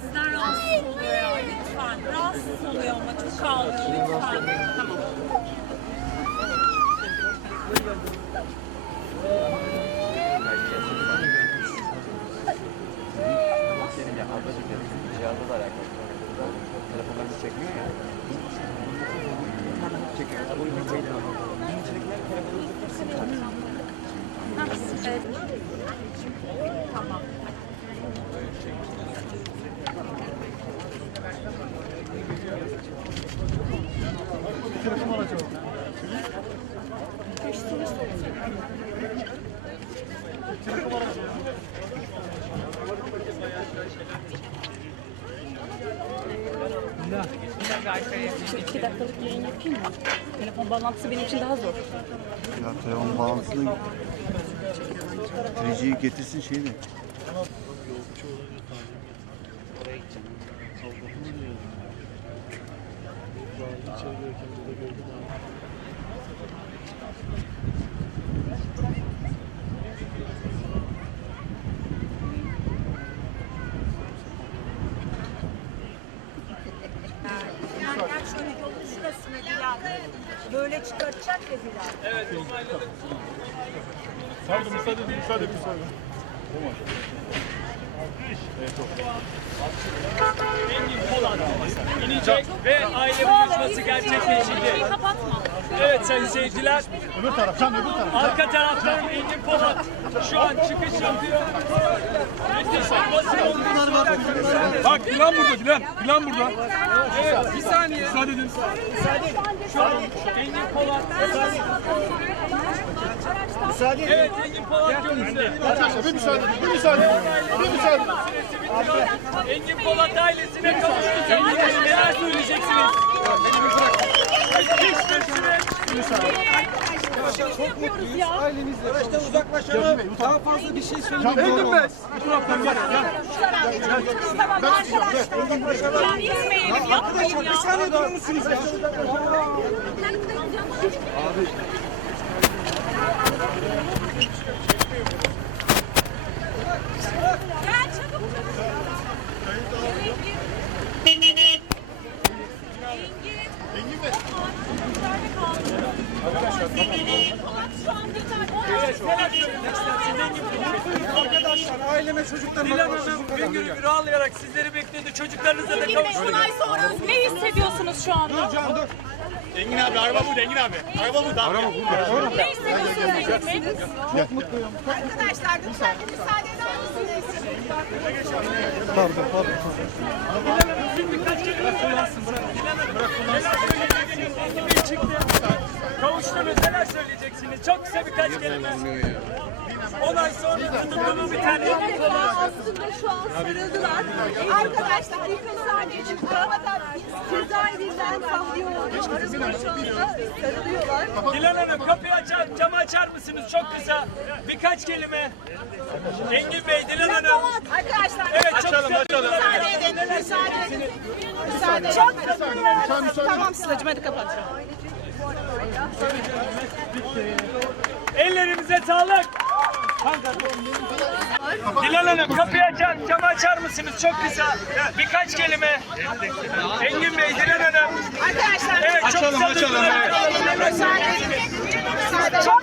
Sizden rahatsız oluyor ya, lütfen. Rahatsız oluyor ama çok ağlıyor lütfen. Tamam. Senin ya ablacık dedim cihazla da alakalı. Telefonlarımız çekmiyor ya. Çekiyor. Şu iki dakikalık yayın yapayım mı? Telefon bağlantısı benim için daha zor. Ya telefon bağlantısını 3G'yi getirsin şeyi de. Nereden Böyle çıkartacak ya Bilal. Pardon müsaade edin, müsaade edin, müsaade edin. inecek ve aile buluşması gerçekleşecek. Kapatma. Evet sayın seyirciler, Öbür taraf, sen öbür taraf. arka taraftan Engin Polat şu an çıkış yapıyor. Müthiş bir basın olmuş. Bak Dilan burada, Dilan. Dilan burada. Evet, bir saniye. Müsaade edin. Şu an Engin Polat. Evet Engin Polat görüntüde. Arkadaşlar bir müsaade edin, bir müsaade edin. Bir müsaade edin. Engin Polat ailesine kavuştu. Engin Bey neler söyleyeceksiniz? Arkadaşlar uzaklaşalım. Daha fazla bir şey söylemek doğru olmaz. bu taraftan gel. gel. Tamam arkadaşlar. Yapmayın Bir ya. saniye durur musunuz ya? Gel çabuk. Engin Bey. Şu an yeter. Evet neler söylemek istersiniz Engin Polat? Arkadaşlar aileme çocuklarıma. Hanım gün gibi ağlayarak sizleri bekledi. Çocuklarınıza da Engin Bey, kavuştu. on ay sonra ne hissediyorsunuz şu anda? Can dur. Engin abi, araba burada Engin abi. Araba burada. Araba burada. Ne hissediyorsunuz Engin Bey? Arkadaşlar lütfen bir müsaade eder misiniz? Sizin birkaç kelime söylersiniz. Dilan Hanım neler söyleyeceksiniz? Engin Bey çıktı. Kavuştunuz neler söyleyeceksiniz? Çok kısa birkaç kelime. 10 ay sonra Engin Polat. Aslında şu an sarıldılar. Arkadaşlar ilk sadece çıktı. Cezaevinden tahliye oldu. Aramızda şu anda sarılıyorlar. Dilan Hanım kapıyı açar, camı açar mısınız? Çok kısa. Birkaç kelime. Engin Bey, Dilan Hanım. Arkadaşlar Evet çok kısa. müsaade edin. Müsaade edin. Müsaade edin. Çok Tamam Sıla'cığım hadi kapat. Ellerimize sağlık. Dilan Hanım kapıyı açar, camı açar mısınız? Çok kısa. Birkaç kelime. Engin Bey, Dilan Hanım. Arkadaşlar Evet çok açalım. Müsaade. Çok